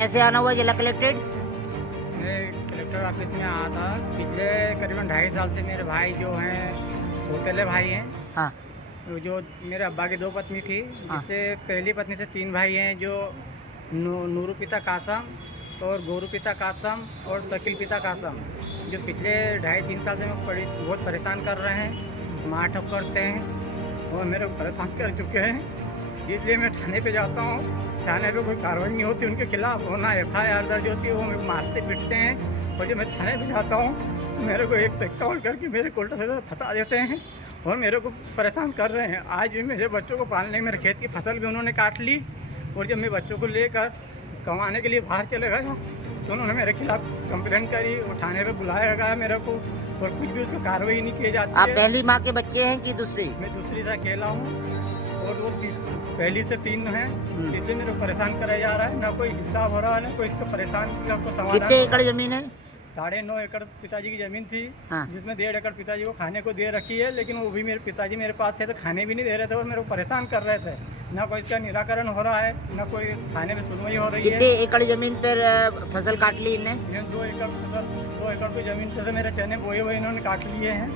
कैसे आना हुआ जिला कलेक्ट्रेट? मैं कलेक्टर ऑफिस में आया था। पिछले करीबन 2.5 साल से मेरे भाई जो हैं सौतेले भाई हैं। हाँ जो मेरे अब्बा की 2 पत्नी थी, हाँ जिससे पहली पत्नी से 3 भाई हैं, जो नूरू पिता कासम और गोरू पिता कासम और शकील पिता कासम, जो पिछले 2.5-3 साल से बहुत परेशान कर रहे हैं, मार ठोक करते हैं और मेरे को परेशान कर चुके हैं। इसलिए मैं थाने पे जाता हूँ। थाने पे कोई कार्रवाई नहीं होती उनके खिलाफ, और ना FIR दर्ज होती है। वो मेरे को मारते पीटते हैं, और जब मैं थाने पे जाता हूँ तो मेरे को एक सिक्का उल करके मेरे को उल्टा सीधा फंसा देते हैं और मेरे को परेशान कर रहे हैं। आज भी मेरे बच्चों को पालने, मेरे खेत की फसल भी उन्होंने काट ली, और जब मैं बच्चों को लेकर कमाने के लिए बाहर चले गया तो उन्होंने मेरे खिलाफ कंप्लेंट करी और थाने पे बुलाया गया मेरे को, और कुछ भी उसको कार्रवाई नहीं की जाती आप है। पहली माँ के बच्चे हैं कि दूसरी? मैं दूसरी से अकेला हूँ और वो पहली से 3 है। इसलिए मेरे को परेशान कराया जा रहा है, ना कोई हिसाब हो रहा है, ना कोई इसका परेशान को समाधान। कितने एकड़ जमीन है? 9.5 एकड़ पिताजी की ज़मीन थी, हाँ। जिसमें 1.5 एकड़ पिताजी को खाने को दे रखी है, लेकिन वो भी मेरे पिताजी मेरे पास थे तो खाने भी नहीं दे रहे थे और मेरे को परेशान कर रहे थे। ना कोई इसका निराकरण हो रहा है, ना कोई थाने में सुनवाई हो रही है। कितने एकड़ जमीन पर फसल काट ली इनने? ये 2 एकड़ फसल, 2 एकड़ की ज़मीन पे से मेरे चने बोए हुए इन्होंने काट लिए हैं।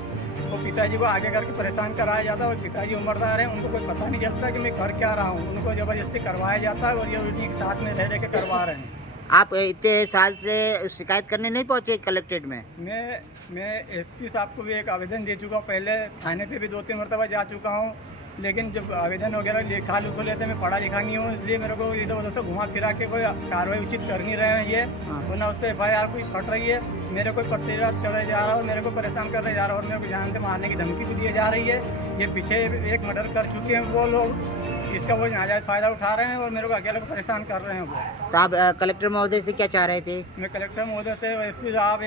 वो पिताजी को आगे करके परेशान कराया जाता है, और पिताजी उम्रदार हैं, उनको कोई पता नहीं चलता कि मैं कर क्या रहा हूँ। उनको ज़बरदस्ती करवाया जाता है और ये उन्हीं के साथ में रह के करवा रहे हैं। आप इतने साल से शिकायत करने नहीं पहुँचे कलेक्ट्रेट में? मैं SP साहब को भी एक आवेदन दे चुका हूँ। पहले थाने पे भी 2-3 मरतबा जा चुका हूँ, लेकिन जब आवेदन वगैरह लिखा लिखो लेते, मैं पढ़ा लिखा नहीं हूँ, इसलिए मेरे को इधर उधर से घुमा फिरा के कोई कार्रवाई उचित कर नहीं रहे हैं ये। और ना उस पर FIR कोई फट रही है। मेरे को प्रतिरात करे जा रहा है और मेरे को परेशान करने जा रहा है, और मेरे को जान से मारने की धमकी भी दी जा रही है। ये पीछे एक मर्डर कर चुके हैं वो लोग, इसका वो नाजायज़ फ़ायदा उठा रहे हैं और मेरे को अकेले को परेशान कर रहे हैं वो। तो आप कलेक्टर महोदय से क्या चाह रहे थे? मैं कलेक्टर महोदय से, SP साहब,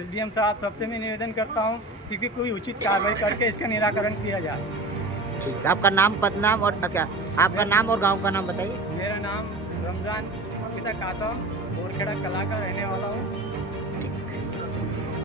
SDM साहब, सबसे मैं निवेदन करता हूँ कि कोई उचित कार्रवाई करके इसका निराकरण किया जाए। ठीक, आपका नाम, पदनाम और क्या, आपका नाम और गांव का नाम बताइए। मेरा नाम रमज़ान पिता कासम, बोरखेड़ा कला का रहने वाला हूँ।